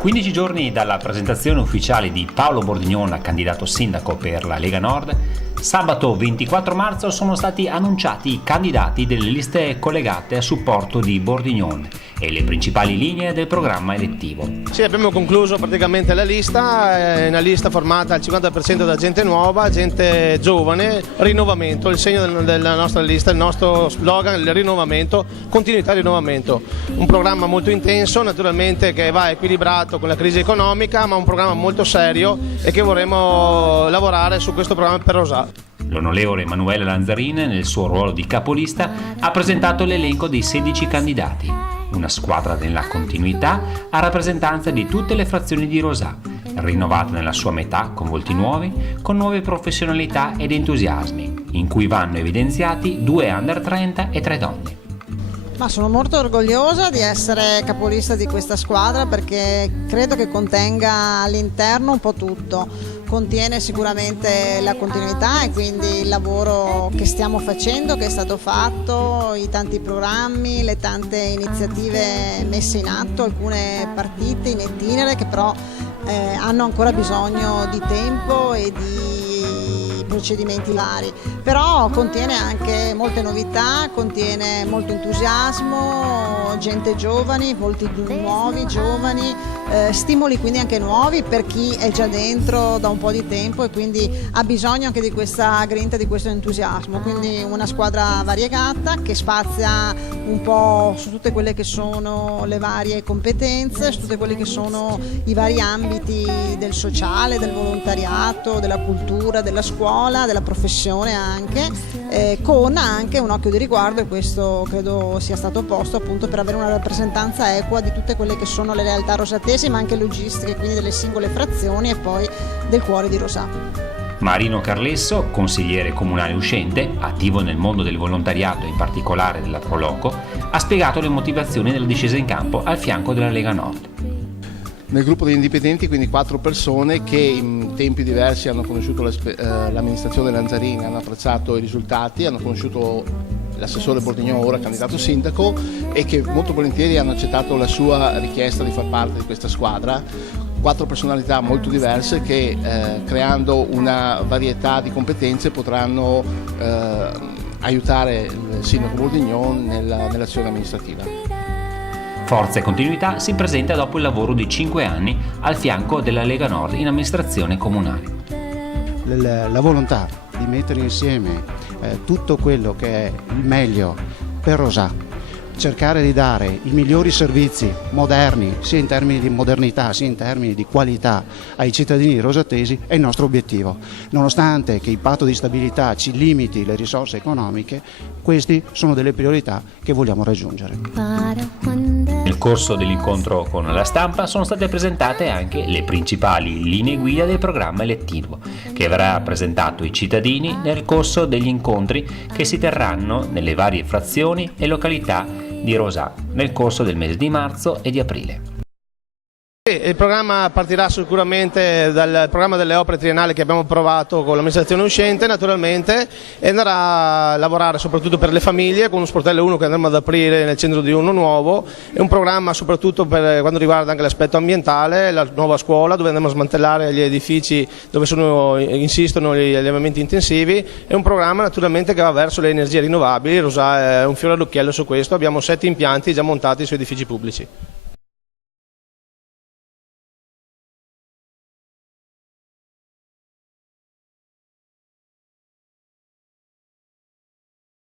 15 giorni dalla presentazione ufficiale di Paolo Bordignon, candidato sindaco per la Lega Nord, sabato 24 marzo sono stati annunciati i candidati delle liste collegate a supporto di Bordignon e le principali linee del programma elettivo. Sì, abbiamo concluso praticamente la lista, è una lista formata al 50% da gente nuova, gente giovane, rinnovamento, il segno della nostra lista, il nostro slogan, il rinnovamento, continuità e rinnovamento. Un programma molto intenso, naturalmente, che va equilibrato con la crisi economica, ma un programma molto serio e che vorremmo lavorare su questo programma per Rosà. L'onorevole Emanuele Lanzarin, nel suo ruolo di capolista, ha presentato l'elenco dei 16 candidati, una squadra nella continuità a rappresentanza di tutte le frazioni di Rosà, rinnovata nella sua metà con volti nuovi, con nuove professionalità ed entusiasmi, in cui vanno evidenziati 2 under 30 e 3 donne. Ma sono molto orgogliosa di essere capolista di questa squadra perché credo che contenga all'interno un po' tutto. Contiene sicuramente la continuità e quindi il lavoro che stiamo facendo, che è stato fatto, i tanti programmi, le tante iniziative messe in atto, alcune partite in itinere che però hanno ancora bisogno di tempo e di procedimenti vari, però contiene anche molte novità, contiene molto entusiasmo, gente giovani, volti nuovi, giovani, stimoli quindi anche nuovi per chi è già dentro da un po' di tempo e quindi ha bisogno anche di questa grinta, di questo entusiasmo, quindi una squadra variegata che spazia un po' su tutte quelle che sono le varie competenze, su tutti quelli che sono i vari ambiti del sociale, del volontariato, della cultura, della scuola, della professione anche, con anche un occhio di riguardo, e questo credo sia stato posto appunto per avere una rappresentanza equa di tutte quelle che sono le realtà rosatesi, ma anche logistiche, quindi delle singole frazioni e poi del cuore di Rosà. Marino Carlesso, consigliere comunale uscente, attivo nel mondo del volontariato e in particolare della Proloco, ha spiegato le motivazioni della discesa in campo al fianco della Lega Nord. Nel gruppo degli indipendenti, quindi 4 persone che in tempi diversi hanno conosciuto l'amministrazione Lanzarin, hanno apprezzato i risultati, hanno conosciuto l'assessore Bordignon, ora candidato sindaco, e che molto volentieri hanno accettato la sua richiesta di far parte di questa squadra. 4 personalità molto diverse che creando una varietà di competenze potranno aiutare il sindaco Bordignon nell'azione amministrativa. Forza e Continuità si presenta dopo il lavoro di 5 anni al fianco della Lega Nord in amministrazione comunale. La volontà di mettere insieme tutto quello che è il meglio per Rosà, cercare di dare i migliori servizi moderni, sia in termini di modernità sia in termini di qualità ai cittadini rosatesi è il nostro obiettivo. Nonostante che il patto di stabilità ci limiti le risorse economiche, queste sono delle priorità che vogliamo raggiungere. Nel corso dell'incontro con la stampa sono state presentate anche le principali linee guida del programma elettivo, che verrà presentato ai cittadini nel corso degli incontri che si terranno nelle varie frazioni e località di Rosà nel corso del mese di marzo e di aprile. Il programma partirà sicuramente dal programma delle opere triennali che abbiamo approvato con l'amministrazione uscente, naturalmente, e andrà a lavorare soprattutto per le famiglie con uno sportello 1 che andremo ad aprire nel centro di Uno Nuovo, e un programma soprattutto per quanto riguarda anche l'aspetto ambientale, la nuova scuola dove andremo a smantellare gli edifici dove insistono gli allevamenti intensivi, e un programma naturalmente che va verso le energie rinnovabili. Rosà è un fiore all'occhiello su questo, abbiamo 7 impianti già montati su edifici pubblici.